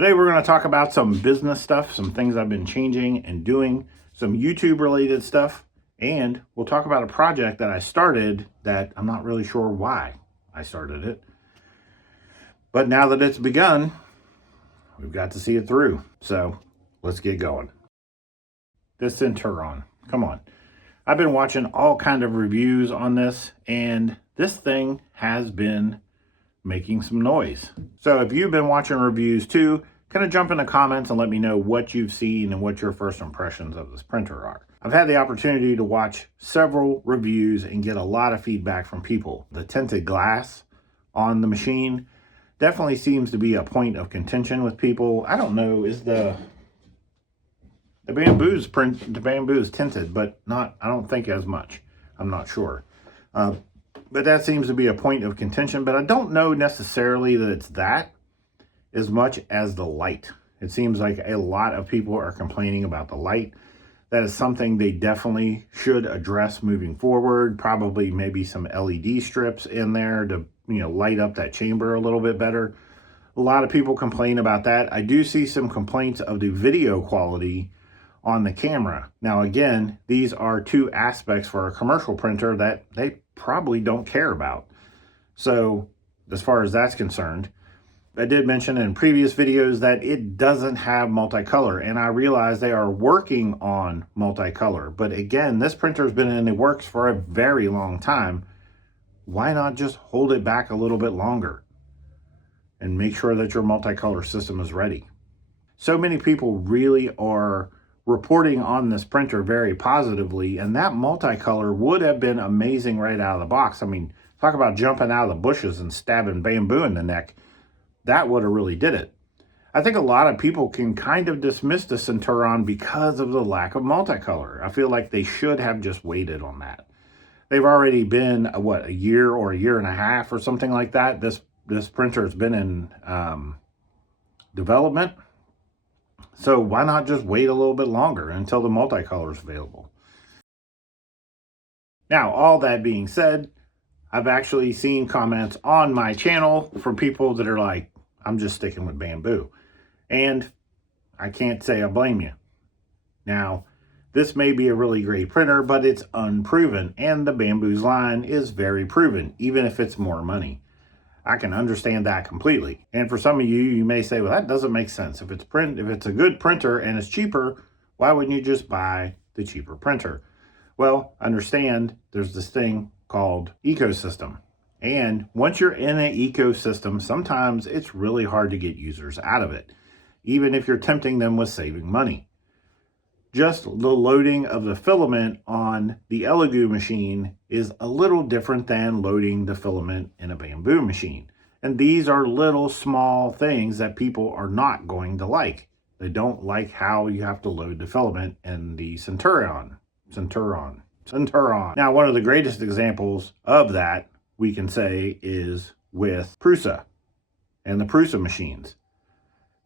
Today we're going to talk about some business stuff, some things I've been changing and doing, some YouTube related stuff, and we'll talk about a project that I started that I'm not really sure why I started it. But now that it's begun, we've got to see it through. So let's get going. This Centurion, come on. I've been watching all kind of reviews on this, and this thing has been making some noise. So if you've been watching reviews too, kind of jump in the comments and let me know what you've seen and what your first impressions of this printer are. I've had the opportunity to watch several reviews and get a lot of feedback from people. The tinted glass on the machine definitely seems to be a point of contention with people. I don't know, is the bamboo is tinted, but not, I don't think as much. I'm not sure. But that seems to be a point of contention, but I don't know necessarily that it's that as much as the light. It seems like a lot of people are complaining about the light. That is something they definitely should address moving forward. Probably maybe some LED strips in there to, light up that chamber a little bit better. A lot of people complain about that. I do see some complaints of the video quality on the camera. Now, again, these are two aspects for a commercial printer that they probably don't care about. So as far as that's concerned, I did mention in previous videos that it doesn't have multicolor, and I realize they are working on multicolor. But again, this printer has been in the works for a very long time. Why not just hold it back a little bit longer and make sure that your multicolor system is ready? So many people really are reporting on this printer very positively, and that multicolor would have been amazing right out of the box. I mean, talk about jumping out of the bushes and stabbing bamboo in the neck. That would have really did it. I think a lot of people can kind of dismiss the Centurion because of the lack of multicolor. I feel like they should have just waited on that. They've already been, a year or a year and a half or something like that. This printer has been in development. So why not just wait a little bit longer until the multicolor is available? Now, all that being said, I've actually seen comments on my channel from people that are like, I'm just sticking with bamboo. And I can't say I blame you. Now, this may be a really great printer, but it's unproven. And the Bamboo's line is very proven, even if it's more money. I can understand that completely. And for some of you, you may say, well, that doesn't make sense. If it's a good printer and it's cheaper, why wouldn't you just buy the cheaper printer? Well, understand there's this thing called ecosystem. And once you're in an ecosystem, sometimes it's really hard to get users out of it, even if you're tempting them with saving money. Just the loading of the filament on the Elegoo machine is a little different than loading the filament in a bamboo machine. And these are little small things that people are not going to like. They don't like how you have to load the filament in the Centurion. Now, one of the greatest examples of that we can say is with Prusa and the Prusa machines.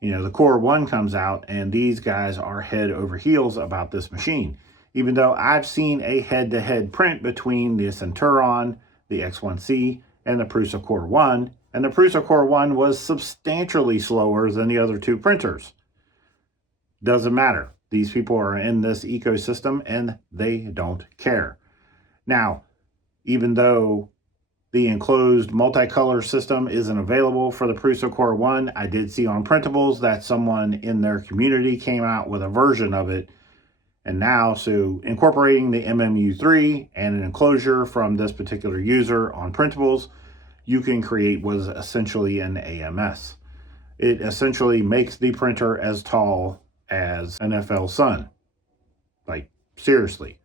The Core 1 comes out and these guys are head over heels about this machine. Even though I've seen a head-to-head print between the Centurion, the X1C, and the Prusa Core 1, and the Prusa Core 1 was substantially slower than the other two printers. Doesn't matter. These people are in this ecosystem and they don't care. Now, even though the enclosed multicolor system isn't available for the Prusa Core 1, I did see on Printables that someone in their community came out with a version of it. And now, so incorporating the MMU3 and an enclosure from this particular user on Printables, you can create what is essentially an AMS. It essentially makes the printer as tall as NFL Sun. Like, seriously.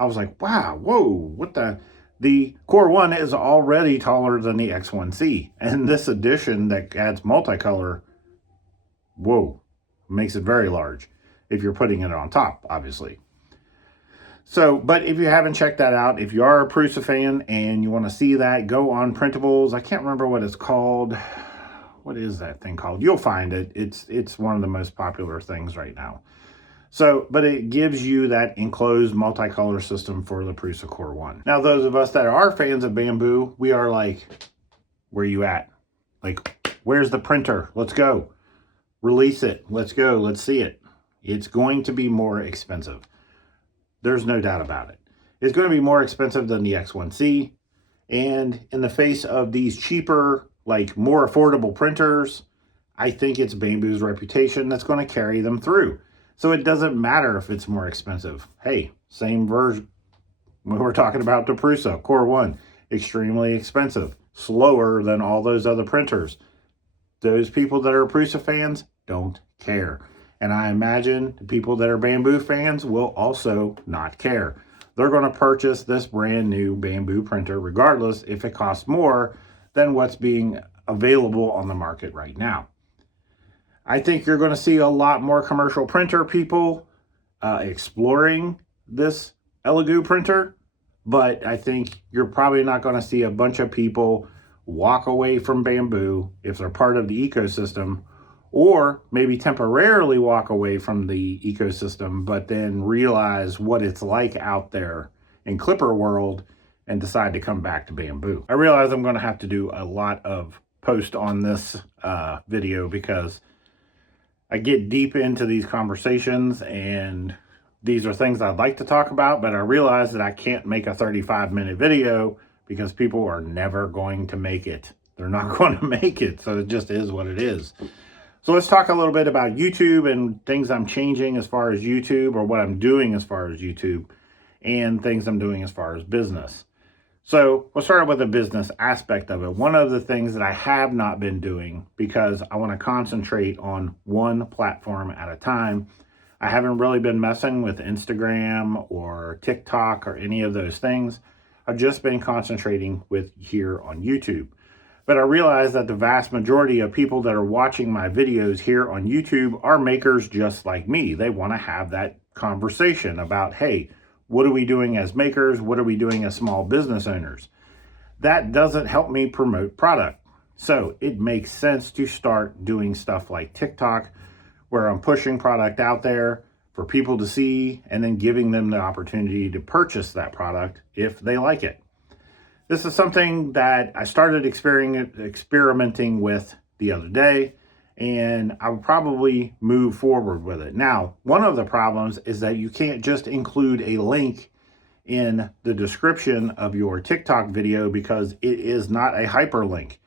I was like, wow, whoa, what the... The Core 1 is already taller than the X1C, and this addition that adds multicolor, whoa, makes it very large if you're putting it on top, obviously. So, but if you haven't checked that out, if you are a Prusa fan and you want to see that, go on Printables. I can't remember what it's called. What is that thing called? You'll find it. It's one of the most popular things right now. So, but it gives you that enclosed multicolor system for the Prusa Core 1. Now, those of us that are fans of bamboo, we are like, where you at? Like, where's the printer? Let's go. Release it. Let's go. Let's see it. It's going to be more expensive. There's no doubt about it. It's going to be more expensive than the X1C. And in the face of these cheaper, like more affordable printers, I think it's Bambu's reputation that's going to carry them through. So it doesn't matter if it's more expensive. Hey, same version. We're talking about the Prusa Core 1. Extremely expensive. Slower than all those other printers. Those people that are Prusa fans don't care. And I imagine the people that are Bambu fans will also not care. They're going to purchase this brand new Bambu printer regardless if it costs more than what's being available on the market right now. I think you're going to see a lot more commercial printer people exploring this Elegoo printer, but I think you're probably not going to see a bunch of people walk away from Bambu if they're part of the ecosystem, or maybe temporarily walk away from the ecosystem, but then realize what it's like out there in Clipper world and decide to come back to Bambu. I realize I'm going to have to do a lot of post on this video because I get deep into these conversations and these are things I'd like to talk about, but I realize that I can't make a 35-minute video because people are never going to make it. They're not going to make it, so it just is what it is. So let's talk a little bit about YouTube and things I'm changing as far as YouTube, or what I'm doing as far as YouTube, and things I'm doing as far as business. So we'll start with the business aspect of it. One of the things that I have not been doing, because I want to concentrate on one platform at a time, I haven't really been messing with Instagram or TikTok or any of those things. I've just been concentrating with here on YouTube. But I realize that the vast majority of people that are watching my videos here on YouTube are makers just like me. They want to have that conversation about, hey, what are we doing as makers? What are we doing as small business owners? That doesn't help me promote product. So it makes sense to start doing stuff like TikTok, where I'm pushing product out there for people to see and then giving them the opportunity to purchase that product if they like it. This is something that I started experimenting with the other day, and I would probably move forward with it. Now, one of the problems is that you can't just include a link in the description of your TikTok video because it is not a hyperlink.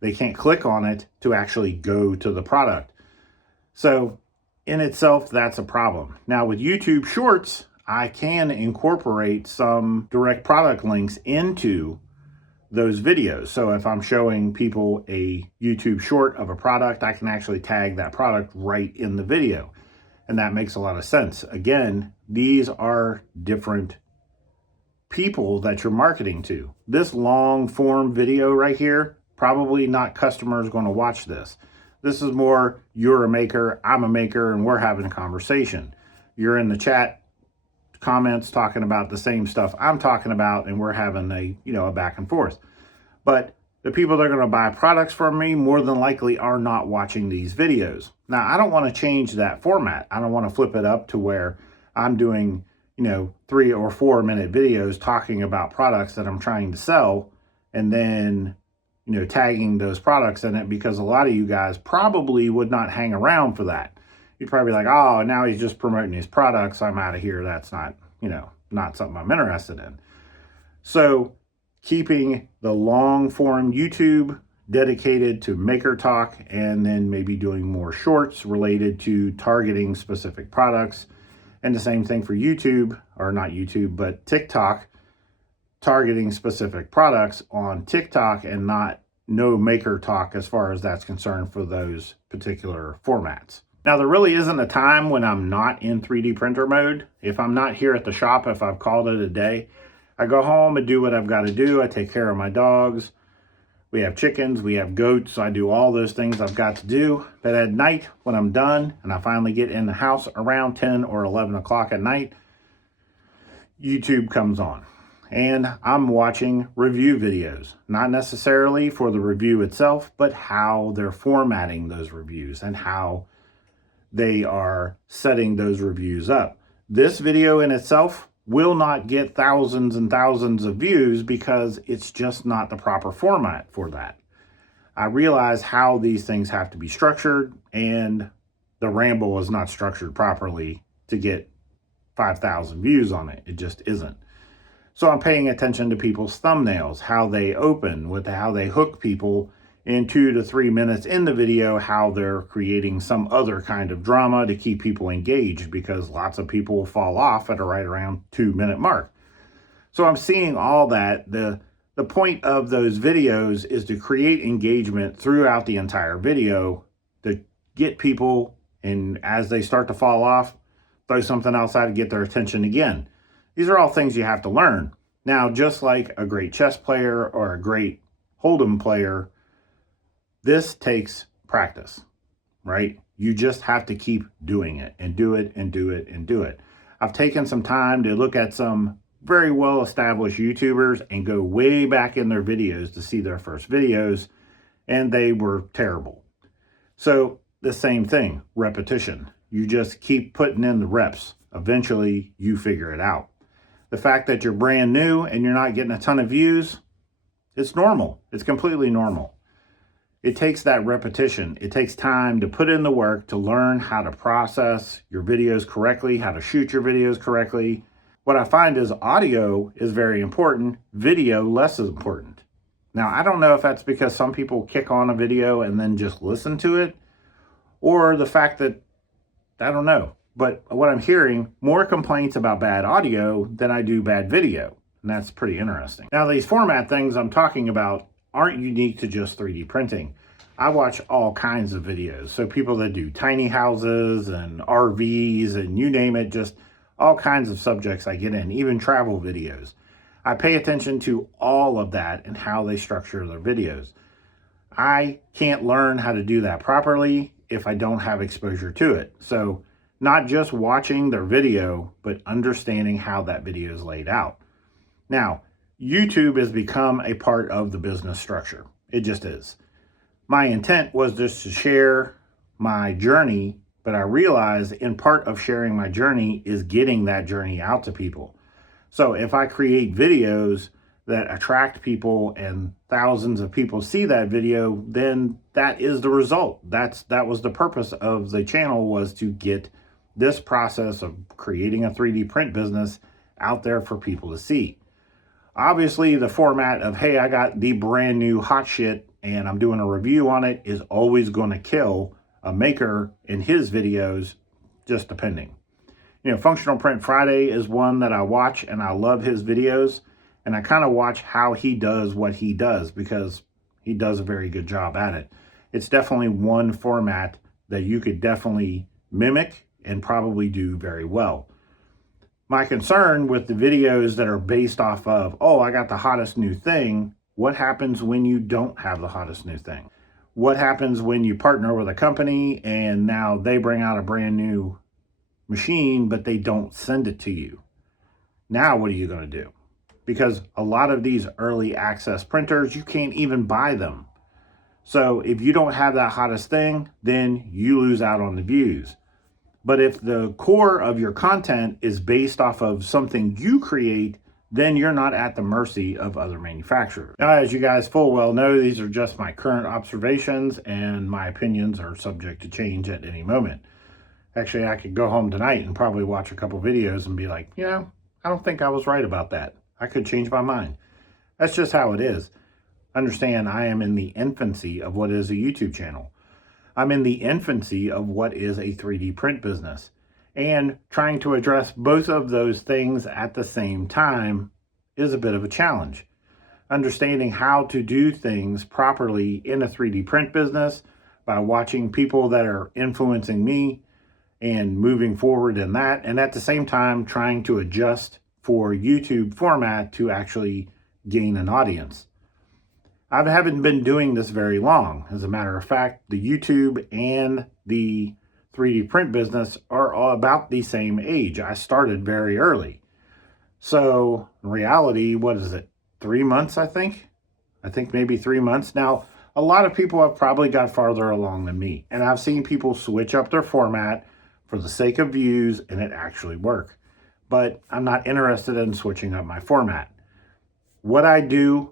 They can't click on it to actually go to the product. So in itself, that's a problem. Now with YouTube Shorts, I can incorporate some direct product links into those videos. So if I'm showing people a YouTube short of a product, I can actually tag that product right in the video. And that makes a lot of sense. Again, these are different people that you're marketing to. This long form video right here, probably not customers going to watch this. This is more, you're a maker, I'm a maker, and we're having a conversation. You're in the chat comments talking about the same stuff I'm talking about, and we're having a back and forth. But the people that are going to buy products from me more than likely are not watching these videos. Now, I don't want to change that format. I don't want to flip it up to where I'm doing 3 or 4 minute videos talking about products that I'm trying to sell, and then tagging those products in it, because a lot of you guys probably would not hang around for that. You'd probably be like, oh, now he's just promoting his products, I'm out of here. That's not, not something I'm interested in. So keeping the long form YouTube dedicated to maker talk, and then maybe doing more shorts related to targeting specific products. And the same thing for YouTube, or not YouTube, but TikTok, targeting specific products on TikTok, and no maker talk as far as that's concerned for those particular formats. Now, there really isn't a time when I'm not in 3D printer mode. If I'm not here at the shop, if I've called it a day, I go home and do what I've got to do. I take care of my dogs. We have chickens, we have goats, so I do all those things I've got to do. But at night, when I'm done and I finally get in the house around 10 or 11 o'clock at night, YouTube comes on. And I'm watching review videos, not necessarily for the review itself, but how they're formatting those reviews and how they are setting those reviews up. This video in itself will not get thousands and thousands of views because it's just not the proper format for that. I realize how these things have to be structured, and the ramble is not structured properly to get 5,000 views on it. It just isn't. So I'm paying attention to people's thumbnails, how they open, how they hook people in 2 to 3 minutes in the video, how they're creating some other kind of drama to keep people engaged, because lots of people will fall off at right around 2-minute mark. So I'm seeing all that. The point of those videos is to create engagement throughout the entire video to get people, and as they start to fall off, throw something else out to get their attention again. These are all things you have to learn. Now, just like a great chess player or a great Hold'em player, this takes practice, right? You just have to keep doing it and do it and do it and do it. I've taken some time to look at some very well-established YouTubers and go way back in their videos to see their first videos, and they were terrible. So the same thing, repetition. You just keep putting in the reps. Eventually, you figure it out. The fact that you're brand new and you're not getting a ton of views, it's normal. It's completely normal. It takes that repetition. It takes time to put in the work to learn how to process your videos correctly, how to shoot your videos correctly. What I find is audio is very important, video less is important. Now, I don't know if that's because some people kick on a video and then just listen to it, or the fact that, I don't know. But what I'm hearing, more complaints about bad audio than I do bad video. And that's pretty interesting. Now, these format things I'm talking about aren't unique to just 3D printing. I watch all kinds of videos. So people that do tiny houses and RVs and you name it, just all kinds of subjects I get in, even travel videos. I pay attention to all of that and how they structure their videos. I can't learn how to do that properly if I don't have exposure to it. So not just watching their video, but understanding how that video is laid out. Now, YouTube has become a part of the business structure. It just is. My intent was just to share my journey, but I realized in part of sharing my journey is getting that journey out to people. So if I create videos that attract people and thousands of people see that video, then that is the result. That was the purpose of the channel, was to get this process of creating a 3D print business out there for people to see. Obviously, the format of, hey, I got the brand new hot shit and I'm doing a review on it, is always going to kill a maker in his videos, just depending. You know, Functional Print Friday is one that I watch, and I love his videos, and I kind of watch how he does what he does because he does a very good job at it. It's definitely one format that you could definitely mimic and probably do very well. My concern with the videos that are based off of, oh, I got the hottest new thing, what happens when you don't have the hottest new thing? What happens when you partner with a company and now they bring out a brand new machine, but they don't send it to you? Now, what are you going to do? Because a lot of these early access printers, you can't even buy them. So if you don't have that hottest thing, then you lose out on the views. But if the core of your content is based off of something you create, then you're not at the mercy of other manufacturers. Now, as you guys full well know, these are just my current observations, and my opinions are subject to change at any moment. Actually, I could go home tonight and probably watch a couple videos and be like, you know, I don't think I was right about that. I could change my mind. That's just how it is. Understand, I am in the infancy of what is a YouTube channel. I'm in the infancy of what is a 3D print business. And trying to address both of those things at the same time is a bit of a challenge. Understanding how to do things properly in a 3D print business by watching people that are influencing me and moving forward in that, and at the same time trying to adjust for YouTube format to actually gain an audience. I haven't been doing this very long. As a matter of fact, the YouTube and the 3D print business are all about the same age. I started very early. So in reality, what is it? 3 months, I think? I think maybe 3 months. Now, a lot of people have probably got farther along than me. And I've seen people switch up their format for the sake of views and it actually work. But I'm not interested in switching up my format. What I do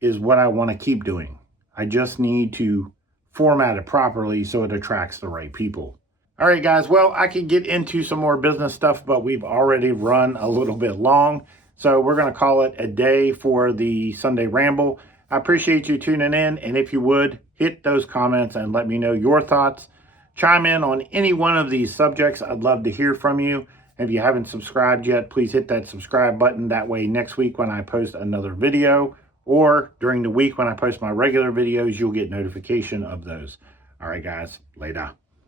is what I want to keep doing. I just need to format it properly so it attracts the right people. All right, guys. Well, I could get into some more business stuff, but we've already run a little bit long. So we're going to call it a day for the Sunday Ramble. I appreciate you tuning in. And if you would, hit those comments and let me know your thoughts. Chime in on any one of these subjects. I'd love to hear from you. If you haven't subscribed yet, please hit that subscribe button. That way next week when I post another video or during the week when I post my regular videos, you'll get notification of those. All right, guys. Later.